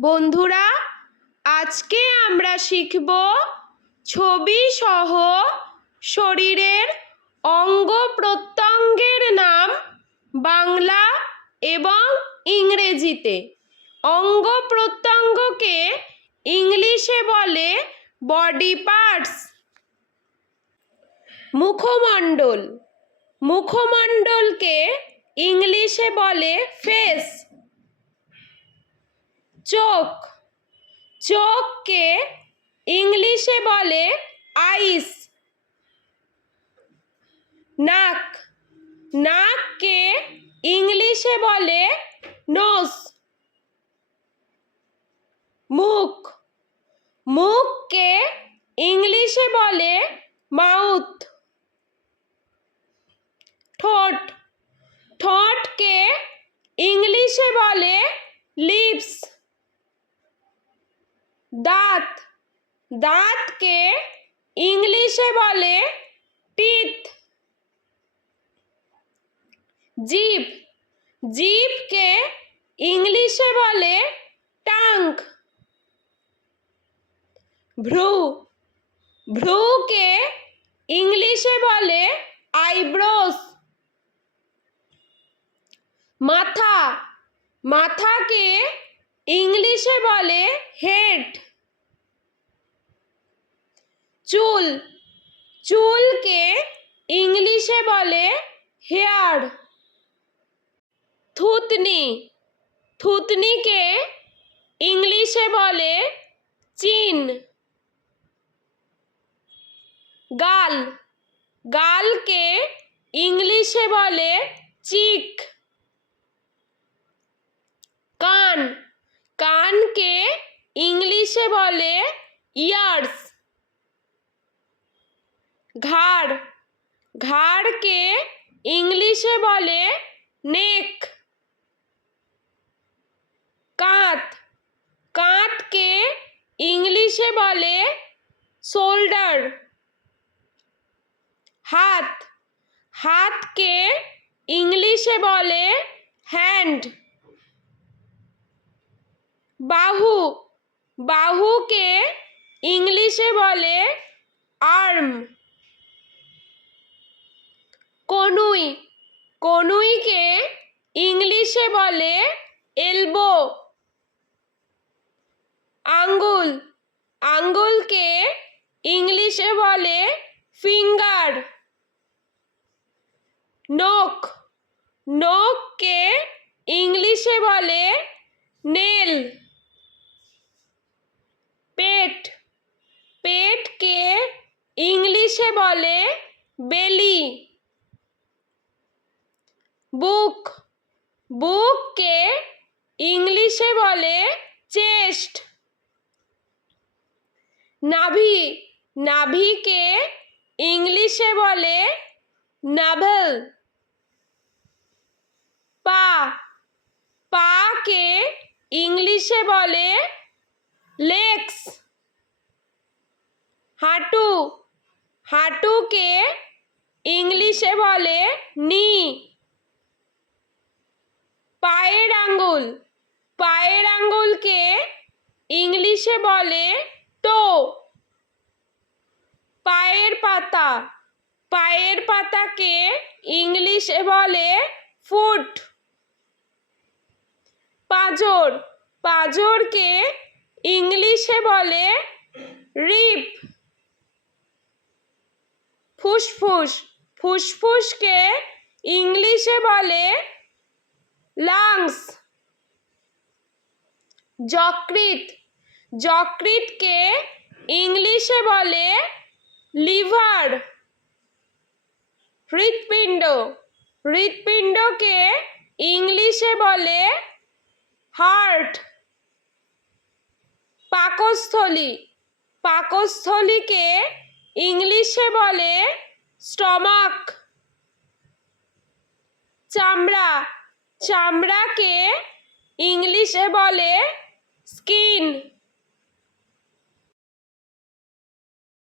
বন্ধুরা, আজকে আমরা শিখব ছবি সহ শরীরের অঙ্গ প্রত্যঙ্গের নাম বাংলা এবং ইংরেজিতে। অঙ্গ প্রত্যঙ্গকে ইংলিশে বলে বডি পার্টস। মুখমণ্ডল, মুখমণ্ডলকে ইংলিশে বলে ফেস। চোখ, চোখকে ইংলিশে বলে আইস। নাক, নাককে ইংলিশে বলে নোজ। মুখ, মুখকে ইংলিশে বলে মাউথ। ঠোঁট, ঠোঁটকে ইংলিশে বলে লিপস। দাঁত, দাঁতকে ইংলিশে বলে টিথ। জিভ, জিভকে ইংলিশে বলে টাঙ্গ। ভ্রু, ভ্রুকে ইংলিশে বলে আইব্রোস। মাথা, মাথাকে ইংলিশে বলে হেড। চুল, চুলকে ইংলিশে বলে হেয়ার। থুতনি, থুতনিকে ইংলিশে বলে চিন। গাল, গালকে ইংলিশে বলে চিক। কান, কানকে ইংলিশে বলে ইয়ার্স। ঘাড়, ঘাড়কে ইংলিশে বলে নেক। কাঁধ, কাঁধকে ইংলিশে বলে শোল্ডার। হাত, হাতকে ইংলিশে বলে হ্যান্ড। বাহু, বাহুকে ইংলিশে বলে আর্ম। কনুই, কনুইকে ইংলিশে বলে এলবো। আঙ্গুল, আঙ্গুলকে ইংলিশে বলে ফিঙ্গার। নখ, নখকে ইংলিশে বলে নেল। পেট, পেটকে ইংলিশে বলে বেলি। বুক, বুককে ইংলিশে বলে চেস্ট। নাভি, নাভিকে ইংলিশে বলে নাভেল। পা, পাকে ইংলিশে বলে লেগস। হাঁটু, হাঁটুকে ইংলিশে বলে নি। পায়ের আঙ্গুল, পায়ের আঙ্গুলকে ইংলিশে বলে টো। পায়ের পাতা, পায়ের পাতাকে ইংলিশে বলে ফুট। পাঁজর, পাঁজরকে ইংলিশে বলে রিপ। ফুসফুস, ফুসফুসকে ইংলিশে বলে লাংস। যকৃৎ, যকৃৎকে ইংলিশে বলে লিভার। হৃৎপিণ্ড, হৃৎপিণ্ডকে ইংলিশে বলে হার্ট। পাকস্থলী, পাকস্থলীকে ইংলিশে বলে স্টমাক। চামড়া, চামড়াকে ইংলিশে বলে স্কিন।